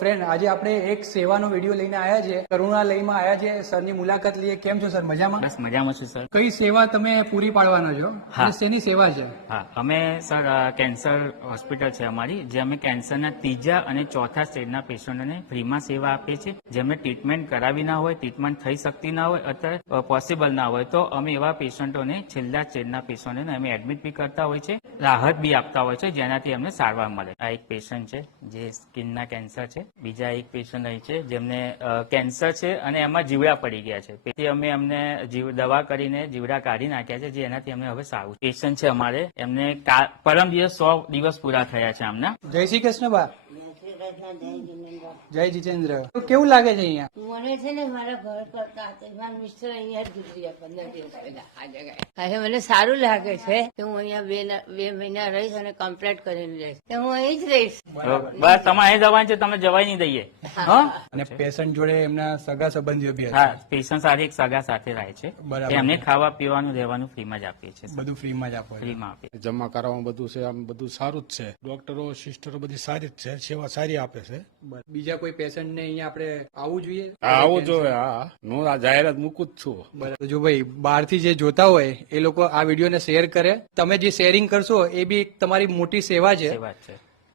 Friend, આજે આપણે એક સેવાનો વિડીયો લઈને આવ્યા છે, કરુણાલયમાં આવ્યા છે. સરની મુલાકાત લઈએ. કેમ છો સર? મજામાં? બસ મજામાં છું સર. કઈ સેવા તમે પૂરી પાડવાના છો? હા. અને શેની સેવા છે? હા, અમે સર કેન્સર હોસ્પિટલ છે અમારી, જે અમે કેન્સરના ત્રીજા અને ચોથા સ્ટેજના પેશન્ટોને ફ્રીમાં સેવા આપીએ છીએ. જેમને ટ્રીટમેન્ટ કરાવી ના હોય, ટ્રીટમેન્ટ થઈ શકતી ના હોય અથવા પોસિબલ ના હોય, તો અમે એવા પેશન્ટોને, છેલ્લા સ્ટેજના પેશન્ટોને અમે એડમિટ બી કરતા હોય છે, રાહત બી આપતા હોય છે, જેનાથી અમને સારવાર મળે. આ એક પેશન્ટ છે જે સ્કિનના કેન્સર છે. બીજા એક પેશન્ટ અહીં છે જેમને કેન્સર છે અને એમાં જીવડા પડી ગયા છે. તેથી અમે એમને દવા કરીને જીવડા કાઢી નાખ્યા છે, જે એનાથી અમને હવે સારું. પેશન્ટ છે અમારે, એમને પરમ દિવસ 100 દિવસ પૂરા થયા છે આમના. જય શ્રી કૃષ્ણ બા. જય જીતેન્દ્ર. તો કેવું લાગે છે અહીંયા? મને છે ને મારા ઘર કરતા હતા, મારા મિસ્ટર અહીંયા જ ગુજર્યા 15 દિવસ પહેલા આ જગ્યાએ. હવે મને સારું લાગે છે કે હું અહીંયા બે મહિના રહીશ અને કમ્પ્લીટ કરીને રહીશ, તો હું અહીં જ રહીશ. બસ તમારે અહીં જવાનું છે, તમે જવાય નહીં દઈએ. હા. અને પેશન્ટ જોડે એમના સગા સંબંધીઓ બી હતા. હા, પેશન્ટ સાથે એક સગા સાથે રહે છે. બરાબર. એમને ખાવા પીવાનું રહેવાનું ફ્રીમાં જ આપીએ છીએ. બધું ફ્રીમાં જ આપો છો. ફ્રીમાં આપીએ. જમા કરાવવાનું બધું છે, આમ બધું સારું જ છે. ડોક્ટરો સિસ્ટરો બધી સારી જ છે, સેવા સારી આપે છે. બીજા કોઈ પેશન્ટ ને અહીંયા આપણે આવવું જોઈએ? આવું જોઈએ. હા, હું આ જાહેરાત મૂકું જ છું. બરાબર. તો જો ભાઈ બહારથી જે જોતા હોય એ લોકો આ વિડીયોને શેર કરે. તમે જે શેરિંગ કરશો એ બી એક તમારી મોટી સેવા છે. સેવા જ છે.